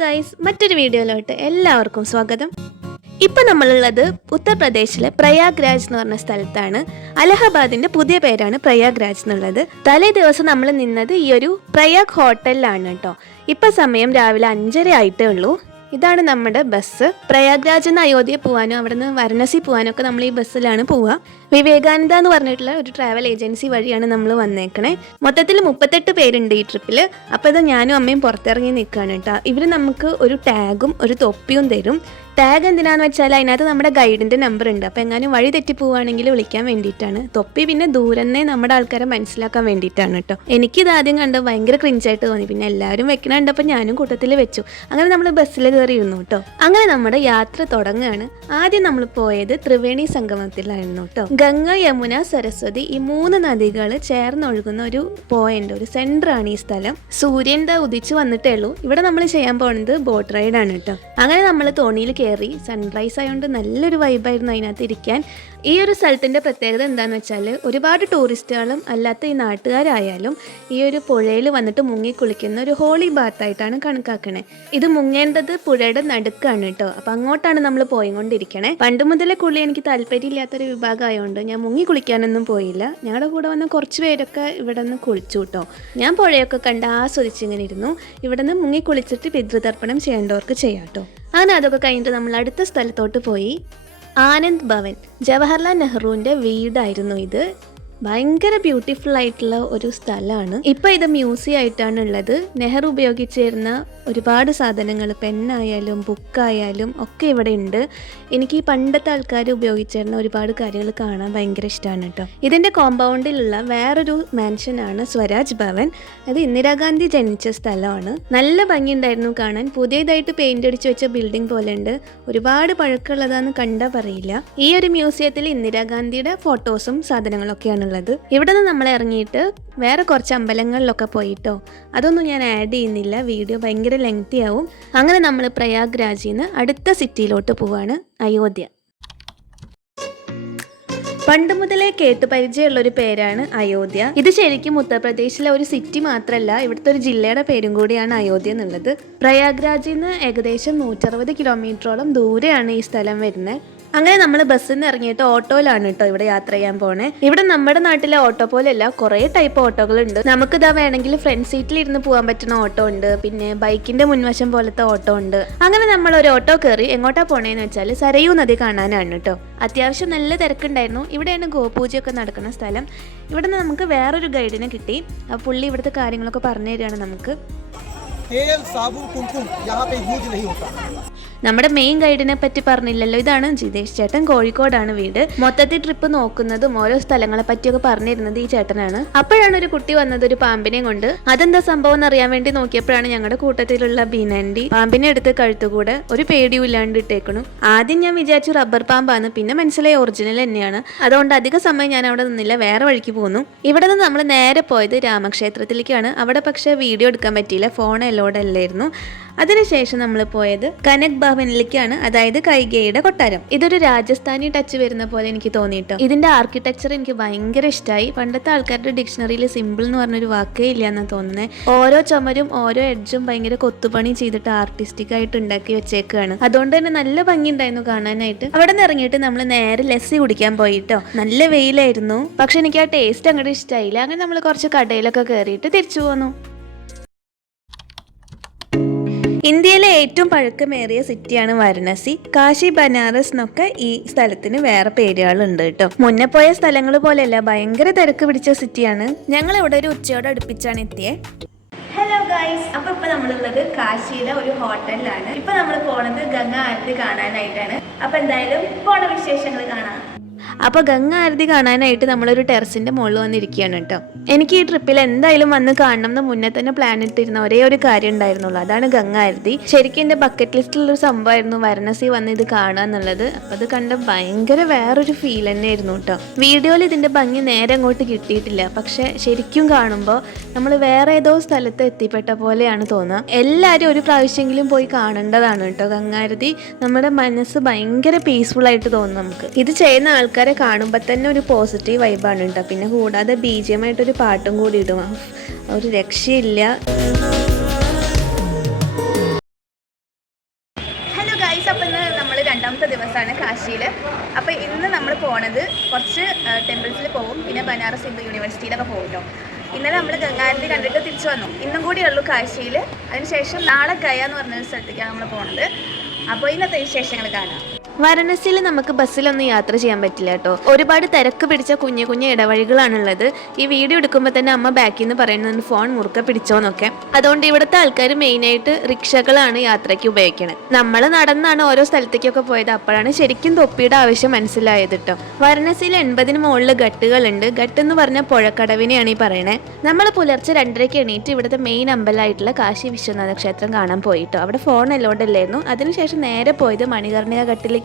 Guys, മറ്റൊരു വീഡിയോയിലോട്ട് എല്ലാവർക്കും സ്വാഗതം. ഇപ്പം നമ്മളുള്ളത് ഉത്തർപ്രദേശിലെ പ്രയാഗ്രാജ് എന്ന് പറഞ്ഞ സ്ഥലത്താണ്. അലഹബാദിന്റെ പുതിയ പേരാണ് പ്രയാഗ്രാജ് എന്നുള്ളത്. തലേ ദിവസം നമ്മൾ നിന്നത് ഈ ഒരു പ്രയാഗ് ഹോട്ടലിലാണ് കേട്ടോ. ഇപ്പം സമയം രാവിലെ 5:30 ആയിട്ടേ ഉള്ളൂ. ഇതാണ് നമ്മുടെ ബസ്. പ്രയാഗ്രാജ് നിന്ന് അയോധ്യ പോകാനോ അവിടെ നിന്ന് വാരണാസി പോകാനോ ഒക്കെ നമ്മൾ ഈ ബസ്സിലാണ് പോവുക. വിവേകാനന്ദ എന്ന് പറഞ്ഞിട്ടുള്ള ഒരു ട്രാവൽ ഏജൻസി വഴിയാണ് നമ്മൾ വന്നേക്കണേ. മൊത്തത്തിൽ 38 പേരുണ്ട് ഈ ട്രിപ്പിൽ. അപ്പോൾ ഇത് ഞാനും അമ്മയും പുറത്തിറങ്ങി നിൽക്കുകയാണ് കേട്ടോ. ഇവർ നമുക്ക് ഒരു ടാഗും ഒരു തൊപ്പിയും തരും. ടാഗ് എന്തിനാന്ന് വെച്ചാൽ അതിനകത്ത് നമ്മുടെ ഗൈഡിൻ്റെ നമ്പർ ഉണ്ട്. അപ്പോൾ എങ്ങാനും വഴി തെറ്റി പോവുകയാണെങ്കിൽ വിളിക്കാൻ വേണ്ടിയിട്ടാണ്. തൊപ്പി പിന്നെ ദൂരന്നേ നമ്മുടെ ആൾക്കാരെ മനസ്സിലാക്കാൻ വേണ്ടിയിട്ടാണ് കേട്ടോ. എനിക്കിത് ആദ്യം കണ്ട് ഭയങ്കര ക്രിഞ്ചായിട്ട് തോന്നി. പിന്നെ എല്ലാവരും വെക്കണ കണ്ടപ്പോൾ ഞാനും കൂട്ടത്തിൽ വെച്ചു. അങ്ങനെ നമ്മൾ ബസ്സിൽ കയറിയിരുന്നു കേട്ടോ. അങ്ങനെ നമ്മുടെ യാത്ര തുടങ്ങുകയാണ്. ആദ്യം നമ്മൾ പോയത് ത്രിവേണി സംഗമത്തിലായിരുന്നു കേട്ടോ. ഗംഗ, യമുന, സരസ്വതി ഈ 3 നദികൾ ചേർന്നൊഴുകുന്ന ഒരു പോയിന്റ്, ഒരു സെന്ററാണ് ഈ സ്ഥലം. സൂര്യൻ ഉദിച്ചു വന്നിട്ടേ ഉള്ളൂ. ഇവിടെ നമ്മൾ ചെയ്യാൻ പോകുന്നത് ബോട്ട് റൈഡാണ് കേട്ടോ. അങ്ങനെ നമ്മൾ തോണിയിൽ കയറി. സൺറൈസ് ആയതുകൊണ്ട് നല്ലൊരു വൈബായിരുന്നു അതിനകത്ത് ഇരിക്കാൻ. ഈ ഒരു സ്ഥലത്തിൻ്റെ പ്രത്യേകത എന്താണെന്ന് വെച്ചാൽ ഒരുപാട് ടൂറിസ്റ്റുകളും അല്ലാത്ത ഈ നാട്ടുകാരായാലും ഈ ഒരു പുഴയിൽ വന്നിട്ട് മുങ്ങി കുളിക്കുന്ന ഒരു ഹോളി ബാത്തായിട്ടാണ് കണക്കാക്കണേ. ഇത് മുങ്ങേണ്ടത് പുഴയുടെ നടുക്കാണ് കേട്ടോ. അപ്പം അങ്ങോട്ടാണ് നമ്മൾ പോയിക്കൊണ്ടിരിക്കണേ. പണ്ട് മുതലേ കുളി എനിക്ക് താല്പര്യമില്ലാത്തൊരു വിഭാഗമായതുകൊണ്ട് ഞാൻ മുങ്ങി കുളിക്കാനൊന്നും പോയില്ല. ഞങ്ങളുടെ കൂടെ വന്ന കുറച്ച് പേരൊക്കെ ഇവിടെ നിന്ന് കുളിച്ചു കേട്ടോ. ഞാൻ പുഴയൊക്കെ കണ്ട് ആസ്വദിച്ചിങ്ങനെ ഇരുന്നു. ഇവിടെ നിന്ന് മുങ്ങി കുളിച്ചിട്ട് പിതൃതർപ്പണം ചെയ്യേണ്ടവർക്ക് ചെയ്യാം കേട്ടോ. അങ്ങനെ അതൊക്കെ കഴിഞ്ഞിട്ട് നമ്മൾ അടുത്ത സ്ഥലത്തോട്ട് പോയി. ആനന്ദ് ഭവൻ, ജവഹർലാൽ നെഹ്റുവിൻ്റെ വീടായിരുന്നു ഇത്. ഭയങ്കര ബ്യൂട്ടിഫുൾ ആയിട്ടുള്ള ഒരു സ്ഥലമാണ്. ഇപ്പം ഇത് മ്യൂസിയം ആയിട്ടാണ് ഉള്ളത്. നെഹ്റു ഉപയോഗിച്ചിരുന്ന ഒരുപാട് സാധനങ്ങൾ, പെന്നായാലും ബുക്കായാലും ഒക്കെ ഇവിടെ ഉണ്ട്. എനിക്ക് ഈ പണ്ടത്തെ ആൾക്കാർ ഉപയോഗിച്ചിരുന്ന ഒരുപാട് കാര്യങ്ങൾ കാണാൻ ഭയങ്കര ഇഷ്ടമാണ് കേട്ടോ. ഇതിൻ്റെ കോമ്പൗണ്ടിലുള്ള വേറൊരു മാൻഷനാണ് സ്വരാജ് ഭവൻ. അത് ഇന്ദിരാഗാന്ധി ജനിച്ച സ്ഥലമാണ്. നല്ല ഭംഗിയുണ്ടായിരുന്നു കാണാൻ. പുതിയതായിട്ട് പെയിന്റ് അടിച്ച് വെച്ച ബിൽഡിംഗ് പോലെ ഉണ്ട്. ഒരുപാട് പഴക്കമുള്ളതാന്ന് കണ്ടാൽ പറയില്ല. ഈ ഒരു മ്യൂസിയത്തിൽ ഇന്ദിരാഗാന്ധിയുടെ ഫോട്ടോസും സാധനങ്ങളൊക്കെയാണ് ഉള്ളത്. ഇവിടെ നിന്ന് നമ്മൾ ഇറങ്ങിയിട്ട് വേറെ കുറച്ച് അമ്പലങ്ങളിലൊക്കെ പോയിട്ടോ. അതൊന്നും ഞാൻ ആഡ് ചെയ്യുന്നില്ല, വീഡിയോ ഭയങ്കര ലെങ്തി ആവും. അങ്ങനെ നമ്മൾ പ്രയാഗ്രാജിൽ നിന്ന് അടുത്ത സിറ്റിയിലോട്ട് പോവാണ്, അയോധ്യ. പണ്ട് മുതലേ കേട്ട് പരിചയമുള്ളൊരു പേരാണ് അയോധ്യ. ഇത് ശരിക്കും ഉത്തർപ്രദേശിലെ ഒരു സിറ്റി മാത്രമല്ല, ഇവിടുത്തെ ഒരു ജില്ലയുടെ പേരും കൂടിയാണ് അയോധ്യ എന്നുള്ളത്. പ്രയാഗ്രാജിൽ നിന്ന് ഏകദേശം 160 കിലോമീറ്ററോളം ദൂരെയാണ് ഈ സ്ഥലം വരുന്നത്. അങ്ങനെ നമ്മൾ ബസ്സിൽ നിന്ന് ഇറങ്ങിയിട്ട് ഓട്ടോയിലാണ് കേട്ടോ ഇവിടെ യാത്ര ചെയ്യാൻ പോണേ. ഇവിടെ നമ്മുടെ നാട്ടിലെ ഓട്ടോ പോലെയല്ല, കുറേ ടൈപ്പ് ഓട്ടോകളുണ്ട്. നമുക്കിതാ വേണമെങ്കിൽ ഫ്രണ്ട് സീറ്റിൽ ഇരുന്ന് പോകാൻ പറ്റുന്ന ഓട്ടോ ഉണ്ട്, പിന്നെ ബൈക്കിന്റെ മുൻവശം പോലത്തെ ഓട്ടോ ഉണ്ട്. അങ്ങനെ നമ്മൾ ഒരു ഓട്ടോ കയറി. എങ്ങോട്ടാ പോണേന്ന് വെച്ചാൽ സരയൂ നദി കാണാനാണ് കേട്ടോ. അത്യാവശ്യം നല്ല തിരക്കുണ്ടായിരുന്നു. ഇവിടെയാണ് ഗോപൂജയൊക്കെ നടക്കുന്ന സ്ഥലം. ഇവിടെ നിന്ന് നമുക്ക് വേറൊരു ഗൈഡിനെ കിട്ടി. ആ പുള്ളി ഇവിടുത്തെ കാര്യങ്ങളൊക്കെ പറഞ്ഞു തരികയാണ് നമുക്ക്. നമ്മുടെ മെയിൻ ഗൈഡിനെ പറ്റി പറഞ്ഞില്ലല്ലോ. ഇതാണ് ജിതേഷ് ചേട്ടൻ. കോഴിക്കോടാണ് വീട്. മൊത്തത്തിൽ ട്രിപ്പ് നോക്കുന്നതും ഓരോ സ്ഥലങ്ങളെ പറ്റിയൊക്കെ പറഞ്ഞിരുന്നത് ഈ ചേട്ടനാണ്. അപ്പോഴാണ് ഒരു കുട്ടി വന്നത് ഒരു പാമ്പിനെയും കൊണ്ട്. അതെന്താ സംഭവം എന്നറിയാൻ വേണ്ടി നോക്കിയപ്പോഴാണ് ഞങ്ങളുടെ കൂട്ടത്തിലുള്ള ബീനൻഡി പാമ്പിനെ എടുത്ത് കഴുത്തുകൂടെ ഒരു പേടിയും ഇല്ലാണ്ട് ഇട്ടേക്കണു. ആദ്യം ഞാൻ വിചാരിച്ചു റബ്ബർ പാമ്പാണ്, പിന്നെ മനസ്സിലായി ഒറിജിനൽ തന്നെയാണ്. അതുകൊണ്ട് അധിക സമയം ഞാൻ അവിടെ നിന്നില്ല, വേറെ വഴിക്ക് പോന്നു. ഇവിടെ നിന്ന് നമ്മൾ നേരെ പോയത് രാമക്ഷേത്രത്തിലേക്കാണ്. അവിടെ പക്ഷേ വീഡിയോ എടുക്കാൻ പറ്റിയില്ല, ഫോൺ എല്ലോടെ അല്ലായിരുന്നു. അതിനുശേഷം നമ്മൾ പോയത് കനക് ഭവനിലേക്കാണ്, അതായത് കൈകേയിയുടെ കൊട്ടാരം. ഇതൊരു രാജസ്ഥാനി ടച്ച് വരുന്ന പോലെ എനിക്ക് തോന്നിയിട്ടോ. ഇതിന്റെ ആർക്കിടെക്ചർ എനിക്ക് ഭയങ്കര ഇഷ്ടമായി. പണ്ടത്തെ ആൾക്കാരുടെ ഡിക്ഷണറിയിൽ സിമ്പിൾ എന്ന് പറഞ്ഞൊരു വാക്കേ ഇല്ല എന്നാണ് തോന്നുന്നത്. ഓരോ ചുമരും ഓരോ എഡ്ജും ഭയങ്കര കൊത്തുപണി ചെയ്തിട്ട് ആർട്ടിസ്റ്റിക് ആയിട്ട് ഉണ്ടാക്കി വെച്ചേക്കാണ്. അതുകൊണ്ട് തന്നെ നല്ല ഭംഗി ഉണ്ടായിരുന്നു കാണാനായിട്ട്. അവിടെ നിന്ന് ഇറങ്ങിയിട്ട് നമ്മൾ നേരെ ലസ്സി കുടിക്കാൻ പോയിട്ടോ. നല്ല വെയിലായിരുന്നു, പക്ഷെ എനിക്ക് ആ ടേസ്റ്റ് അങ്ങോട്ട് ഇഷ്ടമായില്ല. അങ്ങനെ നമ്മൾ കുറച്ച് കടയിലൊക്കെ കയറിയിട്ട് തിരിച്ചു പോന്നു. ഇന്ത്യയിലെ ഏറ്റവും പഴക്കമേറിയ സിറ്റിയാണ് വാരണാസി. കാശി, ബനാറസ് എന്നൊക്കെ ഈ സ്ഥലത്തിന് വേറെ പേരുകളുണ്ട് കേട്ടോ. മുന്നേ പോയ സ്ഥലങ്ങൾ പോലെയല്ല, ഭയങ്കര തിരക്ക് പിടിച്ച സിറ്റിയാണ്. ഞങ്ങൾ ഇവിടെ ഒരു ഉച്ചയോടെ അടുപ്പിച്ചാണ് എത്തിയത്. ഹലോ ഗൈസ്, അപ്പൊ നമ്മളുള്ളത് കാശിയിലെ ഒരു ഹോട്ടലിലാണ്. ഇപ്പൊ നമ്മൾ പോണത് ഗംഗ ആരതി കാണാനായിട്ടാണ്. അപ്പൊ എന്തായാലും പോണ വിശേഷങ്ങൾ കാണാം. അപ്പോൾ ഗംഗ ആരതി കാണാനായിട്ട് നമ്മളൊരു ടെറസിൻ്റെ മുകളിൽ വന്നിരിക്കുകയാണ് കേട്ടോ. എനിക്ക് ഈ ട്രിപ്പിൽ എന്തായാലും വന്ന് കാണണം എന്ന് മുന്നേ തന്നെ പ്ലാൻ ഇട്ടിരുന്ന ഒരേ ഒരു കാര്യം ഉണ്ടായിരുന്നുള്ളൂ, അതാണ് ഗംഗ ആരതി. ശരിക്കും എൻ്റെ ബക്കറ്റ് ലിസ്റ്റിലുള്ളൊരു സംഭവമായിരുന്നു വാരണാസി വന്ന് ഇത് കാണുക എന്നുള്ളത്. അപ്പോൾ അത് കണ്ട ഭയങ്കര വേറൊരു ഫീൽ തന്നെയായിരുന്നു കേട്ടോ. വീഡിയോയിൽ ഇതിൻ്റെ ഭംഗി നേരെ അങ്ങോട്ട് കിട്ടിയിട്ടില്ല, പക്ഷെ ശരിക്കും കാണുമ്പോൾ നമ്മൾ വേറെ ഏതോ സ്ഥലത്ത് എത്തിപ്പെട്ട പോലെയാണ് തോന്നുക. എല്ലാവരും ഒരു പ്രാവശ്യമെങ്കിലും പോയി കാണേണ്ടതാണ് കേട്ടോ ഗംഗാരതി. നമ്മുടെ മനസ്സ് ഭയങ്കര പീസ്ഫുൾ ആയിട്ട് തോന്നും നമുക്ക്. ഇത് ചെയ്യുന്ന ആൾക്കാരെ കാണുമ്പോൾ തന്നെ ഒരു പോസിറ്റീവ് വൈബാണ് കേട്ടോ. പിന്നെ കൂടാതെ BGM ആയിട്ടൊരു പാട്ടും കൂടി ഇടും, ഒരു രക്ഷയില്ല. ഗൈസ്, അപ്പോൾ ഇന്ന് നമ്മൾ രണ്ടാമത്തെ ദിവസമാണ് കാശിയിൽ. അപ്പോൾ ഇന്ന് നമ്മൾ പോണത് കുറച്ച് ടെമ്പിൾസിൽ പോകും, പിന്നെ ബനാറസ് ഹിന്ദു യൂണിവേഴ്സിറ്റിയിലൊക്കെ പോകും കേട്ടോ. ഇന്നലെ നമ്മൾ ഗംഗാരതി കണ്ടിട്ട് തിരിച്ചു വന്നു. ഇന്നും കൂടിയുള്ളൂ കാശിയിൽ. അതിനുശേഷം നാളെ ഗയ എന്ന് പറഞ്ഞൊരു സ്ഥലത്തേക്കാണ് നമ്മൾ പോകുന്നത്. അപ്പോൾ ഇന്നത്തെ വിശേഷങ്ങൾ കാണാം. വാരണാസിയിൽ നമുക്ക് ബസ്സിലൊന്നും യാത്ര ചെയ്യാൻ പറ്റില്ല കേട്ടോ. ഒരുപാട് തിരക്ക് പിടിച്ച കുഞ്ഞു കുഞ്ഞു ഇടവഴികളാണുള്ളത്. ഈ വീഡിയോ എടുക്കുമ്പോൾ തന്നെ അമ്മ ബാക്കിൽ നിന്ന് പറയുന്നത് ഫോൺ മുറുക്കെ പിടിച്ചോന്നൊക്കെ. അതുകൊണ്ട് ഇവിടുത്തെ ആൾക്കാർ മെയിനായിട്ട് റിക്ഷകളാണ് യാത്രയ്ക്ക് ഉപയോഗിക്കുന്നത്. നമ്മൾ നടന്നാണ് ഓരോ സ്ഥലത്തേക്കൊക്കെ പോയത്. അപ്പോഴാണ് ശരിക്കും തൊപ്പിയുടെ ആവശ്യം മനസ്സിലായത് കേട്ടോ. വാരണാസിയിൽ 80 മുകളിൽ ഘട്ടുകളുണ്ട്. ഘട്ട് എന്ന് പറഞ്ഞാൽ പുഴക്കടവിനെയാണ് ഈ പറയണേ. നമ്മൾ പുലർച്ചെ 2:30 എണീറ്റ് ഇവിടുത്തെ മെയിൻ അമ്പലമായിട്ടുള്ള കാശി വിശ്വനാഥ ക്ഷേത്രം കാണാൻ പോയിട്ടോ. അവിടെ ഫോൺ അലോഡല്ലായിരുന്നു. അതിനുശേഷം നേരെ പോയത് മണികർണിക ഘട്ടിലേക്ക്.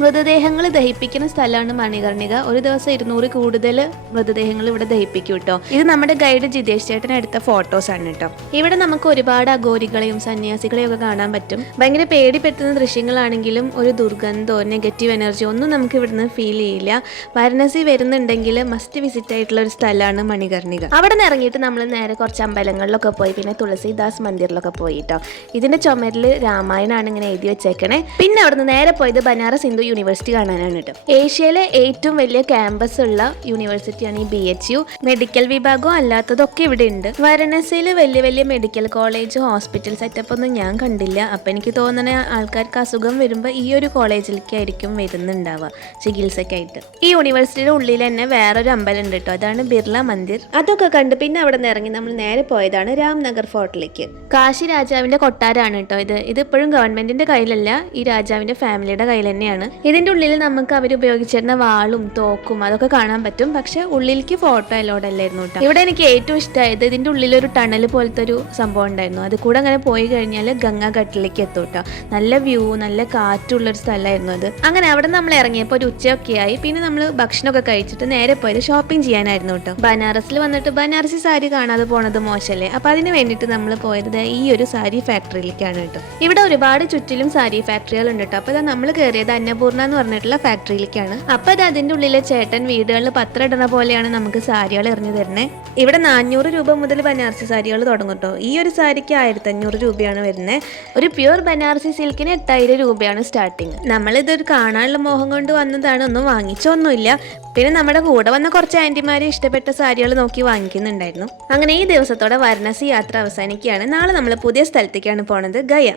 മൃതദേഹങ്ങൾ ദഹിപ്പിക്കുന്ന സ്ഥലമാണ് മണികർണിക. ഒരു ദിവസം 200 കൂടുതൽ മൃതദേഹങ്ങൾ ഇവിടെ ദഹിപ്പിക്കും കേട്ടോ. ഇത് നമ്മുടെ ഗൈഡ് ജിതേഷ് ചേട്ടൻ എടുത്ത ഫോട്ടോസ് ആണ് കേട്ടോ. ഇവിടെ നമുക്ക് ഒരുപാട് അഘോരികളെയും സന്യാസികളെയും ഒക്കെ കാണാൻ പറ്റും. ഭയങ്കര പേടിപ്പെടുത്തുന്ന ദൃശ്യങ്ങളാണെങ്കിലും ഒരു ദുർഗന്ധോ നെഗറ്റീവ് എനർജിയോ ഒന്നും നമുക്ക് ഇവിടുന്ന് ഫീൽ ചെയ്യില്ല. വാരണാസി വരുന്നുണ്ടെങ്കിൽ മസ്റ്റ് വിസിറ്റ് ആയിട്ടുള്ള ഒരു സ്ഥലമാണ് മണികർണിക. അവിടെ നിന്ന് ഇറങ്ങിയിട്ട് നമ്മൾ നേരെ കുറച്ച് അമ്പലങ്ങളിലൊക്കെ പോയി, പിന്നെ തുളസിദാസ് മന്ദിറിലൊക്കെ പോയി കേട്ടോ. ഇതിന്റെ ചുമരിൽ രാമായണാണ് ഇങ്ങനെ എഴുതി വെച്ചേക്കണേ. പിന്നെ അവിടെ നിന്ന് നേരെ പോയത് ബനാറസ് ഹിന്ദു യൂണിവേഴ്സിറ്റി കാണാനാണ് കേട്ടോ. ഏഷ്യയിലെ ഏറ്റവും വലിയ ക്യാമ്പസ് ഉള്ള യൂണിവേഴ്സിറ്റിയാണ് ഈ BHU. മെഡിക്കൽ വിഭാഗവും അല്ലാത്തതൊക്കെ ഇവിടെ ഉണ്ട്. വാരണാസിയിൽ വലിയ വലിയ മെഡിക്കൽ കോളേജ് ഹോസ്പിറ്റൽ സെറ്റപ്പ് ഒന്നും ഞാൻ കണ്ടില്ല. അപ്പം എനിക്ക് തോന്നുന്ന ആൾക്കാർക്ക് അസുഖം വരുമ്പോൾ ഈ ഒരു കോളേജിലേക്കായിരിക്കും വരുന്നുണ്ടാവുക ചികിത്സക്കായിട്ട്. ഈ യൂണിവേഴ്സിറ്റിയുടെ ഉള്ളിൽ തന്നെ വേറൊരു അമ്പലം ഉണ്ട് കേട്ടോ. അതാണ് ബിർള മന്ദിർ. അതൊക്കെ കണ്ട് പിന്നെ അവിടെ നിന്ന് ഇറങ്ങി നമ്മൾ നേരെ പോയതാണ് രാംനഗർ ഫോർട്ടിലേക്ക്. കാശി രാജാവിന്റെ കൊട്ടാരമാണ് കേട്ടോ ഇത്. ഇതിപ്പോഴും ഗവൺമെന്റിന്റെ കയ്യിലല്ല, ഈ രാജാവിന്റെ ഫാമിലിയുടെ കയ്യിൽ തന്നെയാണ്. ഇതിന്റെ ഉള്ളിൽ നമുക്ക് അവർ ഉപയോഗിച്ചിരുന്ന വാളും തോക്കും അതൊക്കെ കാണാൻ പറ്റും. പക്ഷെ ഉള്ളിലേക്ക് ഫോട്ടോ അലോഡ് അല്ലായിരുന്നു കേട്ടോ. ഇവിടെ എനിക്ക് ഏറ്റവും ഇഷ്ടമായത് ഇതിന്റെ ഉള്ളിൽ ഒരു ടണൽ പോലത്തെ ഒരു സംഭവം ഉണ്ടായിരുന്നു. അത് കൂടെ അങ്ങനെ പോയി കഴിഞ്ഞാൽ ഗംഗാഘട്ടിലേക്ക് എത്തും കേട്ടോ. നല്ല വ്യൂ, നല്ല കാറ്റുള്ളൊരു സ്ഥലമായിരുന്നു അത്. അങ്ങനെ അവിടെ നമ്മൾ ഇറങ്ങിയപ്പോൾ ഒരു ഉച്ചയൊക്കെ ആയി. പിന്നെ നമ്മൾ ഭക്ഷണമൊക്കെ കഴിച്ചിട്ട് നേരെ പോയത് ഷോപ്പിംഗ് ചെയ്യാനായിരുന്നു കേട്ടോ. ബനാറസിൽ വന്നിട്ട് ബനാറസി സാരി കാണാതെ പോണത് മോശമല്ലേ. അപ്പൊ അതിന് വേണ്ടിയിട്ട് നമ്മൾ പോയത് ഈ ഒരു സാരി ഫാക്ടറിയിലേക്കാണ് കേട്ടോ. ഇവിടെ ഒരുപാട് ചുറ്റിലും സാരി ഫാക്ടറികൾ ഉണ്ട് കേട്ടോ. അപ്പൊ നമ്മൾ കയറിയത് അന്നപൂർണ എന്ന് പറഞ്ഞിട്ടുള്ള ഫാക്ടറിയിലേക്കാണ്. അപ്പൊ അത് അതിന്റെ ഉള്ളിലെ ചേട്ടൻ വീടുകളിൽ പത്രം ഇടണ പോലെയാണ് നമുക്ക് സാരികൾ എറിഞ്ഞു തരുന്നത്. ഇവിടെ 400 രൂപ മുതൽ ബനാറസി സാരികൾ തുടങ്ങും കേട്ടോ. ഈ ഒരു സാരിക്ക് 1500 രൂപയാണ് വരുന്നത്. ഒരു പ്യൂർ ബനാറസി സിൽക്കിന് 8000 രൂപയാണ് സ്റ്റാർട്ടിങ്. നമ്മളിതൊരു കാണാനുള്ള മോഹം കൊണ്ട് വന്നതാണ്, ഒന്നും വാങ്ങിച്ചൊന്നുമില്ല. പിന്നെ നമ്മുടെ കൂടെ വന്ന കുറച്ച് ആന്റിമാരെ ഇഷ്ടപ്പെട്ട സാരികൾ നോക്കി വാങ്ങിക്കുന്നുണ്ടായിരുന്നു. അങ്ങനെ ഈ ദിവസത്തോടെ വാരണാസി യാത്ര അവസാനിക്കുകയാണ്. നാളെ നമ്മൾ പുതിയ സ്ഥലത്തേക്കാണ് പോണത്, ഗയ.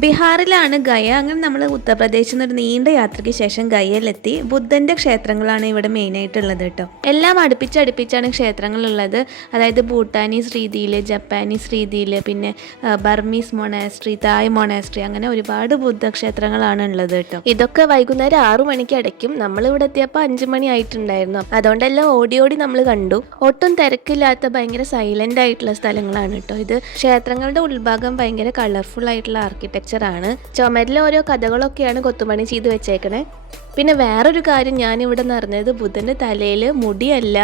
ബീഹാറിലാണ് ഗയ. അങ്ങനെ നമ്മൾ ഉത്തർപ്രദേശിൽ നിന്ന് ഒരു നീണ്ട യാത്രയ്ക്ക് ശേഷം ഗയയിലെത്തി. ബുദ്ധന്റെ ക്ഷേത്രങ്ങളാണ് ഇവിടെ മെയിനായിട്ടുള്ളത് കേട്ടോ. എല്ലാം അടുപ്പിച്ചടുപ്പിച്ചാണ് ക്ഷേത്രങ്ങളുള്ളത്. അതായത് ഭൂട്ടാനീസ് രീതിയിൽ, ജപ്പാനീസ് രീതിയിൽ, പിന്നെ ബർമീസ് മൊണാസ്ട്രി, തായ് മൊണാസ്ട്രി, അങ്ങനെ ഒരുപാട് ബുദ്ധക്ഷേത്രങ്ങളാണ് ഉള്ളത് കേട്ടോ. ഇതൊക്കെ വൈകുന്നേരം 6 മണിക്ക് അടയ്ക്കും. നമ്മളിവിടെ എത്തിയപ്പോൾ 5 മണി ആയിട്ടുണ്ടായിരുന്നു. അതുകൊണ്ടെല്ലാം ഓടി ഓടി നമ്മൾ കണ്ടു. ഒട്ടും തിരക്കില്ലാത്ത ഭയങ്കര സൈലന്റ് ആയിട്ടുള്ള സ്ഥലങ്ങളാണ് കേട്ടോ ഇത്. ക്ഷേത്രങ്ങളുടെ ഉൾഭാഗം ഭയങ്കര കളർഫുൾ ആയിട്ടുള്ള ആർക്കിടെക്ചർ ആണ്. ചുമരിലെ ഓരോ കഥകളൊക്കെയാണ് കൊത്തുപണി ചെയ്ത് വെച്ചേക്കണേ. പിന്നെ വേറൊരു കാര്യം ഞാനിവിടെ നിറഞ്ഞത്, ബുദ്ധന്റെ തലയിൽ മുടിയല്ല.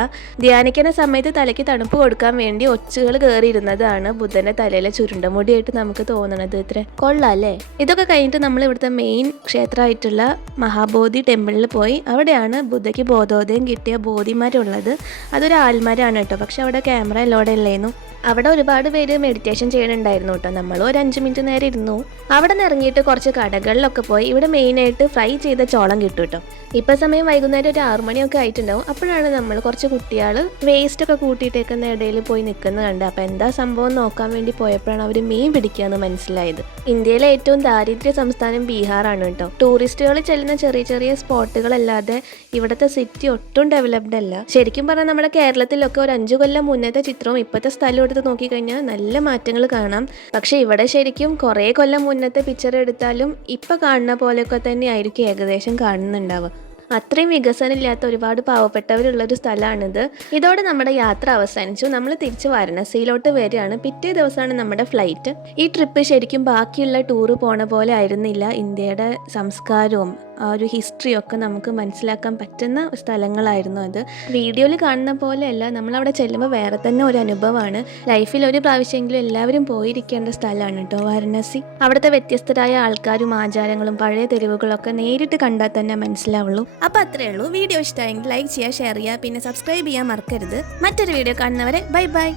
ധ്യാനിക്കുന്ന സമയത്ത് തലയ്ക്ക് തണുപ്പ് കൊടുക്കാൻ വേണ്ടി ഒച്ചുകൾ കയറിയിരുന്നതാണ് ബുദ്ധന്റെ തലയിലെ ചുരുണ്ട മുടിയായിട്ട് നമുക്ക് തോന്നണത്. ഇത്ര കൊള്ളാല്ലേ. ഇതൊക്കെ കഴിഞ്ഞിട്ട് നമ്മൾ ഇവിടുത്തെ മെയിൻ ക്ഷേത്രമായിട്ടുള്ള മഹാബോധി ടെമ്പിളിൽ പോയി. അവിടെയാണ് ബുദ്ധയ്ക്ക് ബോധോദയം കിട്ടിയ ബോധിമാരുള്ളത്. അതൊരു ആൽമരാണ് കേട്ടോ. പക്ഷെ അവിടെ ക്യാമറ അലോടെ ഇല്ലായിരുന്നു. അവിടെ ഒരുപാട് പേര് മെഡിറ്റേഷൻ ചെയ്യണുണ്ടായിരുന്നു കേട്ടോ. നമ്മൾ ഒരു 5 മിനിറ്റ് നേരം ഇരുന്നു. അവിടെ നിന്ന് ഇറങ്ങിയിട്ട് കുറച്ച് കടകളിലൊക്കെ പോയി. ഇവിടെ മെയിനായിട്ട് ഫ്രൈ ചെയ്ത ചോളം കിട്ടും കേട്ടോ. ഇപ്പം സമയം വൈകുന്നേരം ഒരു 6 മണിയൊക്കെ ആയിട്ടുണ്ടാവും. അപ്പോഴാണ് നമ്മൾ കുറച്ച് കുട്ടികൾ വേസ്റ്റൊക്കെ കൂട്ടിയിട്ടേക്കുന്ന ഇടയിൽ പോയി നിൽക്കുന്നത് കണ്ട്. അപ്പം എന്താ സംഭവം നോക്കാൻ വേണ്ടി പോയപ്പോഴാണ് അവർ മീൻ പിടിക്കുകയെന്ന് മനസ്സിലായത്. ഇന്ത്യയിലെ ഏറ്റവും ദാരിദ്ര്യ സംസ്ഥാനം ബീഹാറാണ് കേട്ടോ. ടൂറിസ്റ്റുകൾ ചെല്ലുന്ന ചെറിയ ചെറിയ സ്പോട്ടുകളല്ലാതെ ഇവിടുത്തെ സിറ്റി ഒട്ടും ഡെവലപ്ഡ് അല്ല. ശരിക്കും പറഞ്ഞാൽ നമ്മുടെ കേരളത്തിലൊക്കെ ഒരു 5 കൊല്ലം മുന്നത്തെ ചിത്രവും ഇപ്പോഴത്തെ സ്ഥലം എടുത്ത് നോക്കിക്കഴിഞ്ഞാൽ നല്ല മാറ്റങ്ങൾ കാണാം. പക്ഷെ ഇവിടെ ശരിക്കും കുറേ കൊല്ലം മുന്നത്തെ പിക്ചർ എടുത്താലും ഇപ്പം കാണുന്ന പോലെയൊക്കെ തന്നെ ആയിരിക്കും ഏകദേശം കാണുന്നുണ്ടാവുക. അത്രയും വികസനമില്ലാത്ത ഒരുപാട് പാവപ്പെട്ടവരുള്ളൊരു സ്ഥലമാണിത്. ഇതോടെ നമ്മുടെ യാത്ര അവസാനിച്ചു. നമ്മൾ തിരിച്ച് വാരണാസിയിലോട്ട് വരികയാണ്. പിറ്റേ ദിവസമാണ് നമ്മുടെ ഫ്ലൈറ്റ്. ഈ ട്രിപ്പ് ശരിക്കും ബാക്കിയുള്ള ടൂറ് പോണ പോലെ ആയിരുന്നില്ല. ഇന്ത്യയുടെ സംസ്കാരവും ആ ഒരു ഹിസ്റ്ററിയൊക്കെ നമുക്ക് മനസ്സിലാക്കാൻ പറ്റുന്ന സ്ഥലങ്ങളായിരുന്നു അത്. വീഡിയോയിൽ കാണുന്ന പോലെയല്ല, നമ്മളവിടെ ചെല്ലുമ്പോൾ വേറെ തന്നെ ഒരു അനുഭവമാണ്. ലൈഫിൽ ഒരു പ്രാവശ്യമെങ്കിലും എല്ലാവരും പോയിരിക്കേണ്ട സ്ഥലമാണ് കേട്ടോ വാരണാസി. അവിടുത്തെ വ്യത്യസ്തരായ ആൾക്കാരും ആചാരങ്ങളും പഴയ തെരുവുകളൊക്കെ നേരിട്ട് കണ്ടാൽ തന്നെ മനസ്സിലാവുള്ളൂ. അപ്പോൾ അത്രയേ ഉള്ളൂ. വീഡിയോ ഇഷ്ടമായെങ്കിൽ ലൈക്ക് ചെയ്യുക, ഷെയർ ചെയ്യുക, പിന്നെ സബ്സ്ക്രൈബ് ചെയ്യാൻ മറക്കരുത്. മറ്റൊരു വീഡിയോ കാണുന്നവരെ ബൈ ബൈ.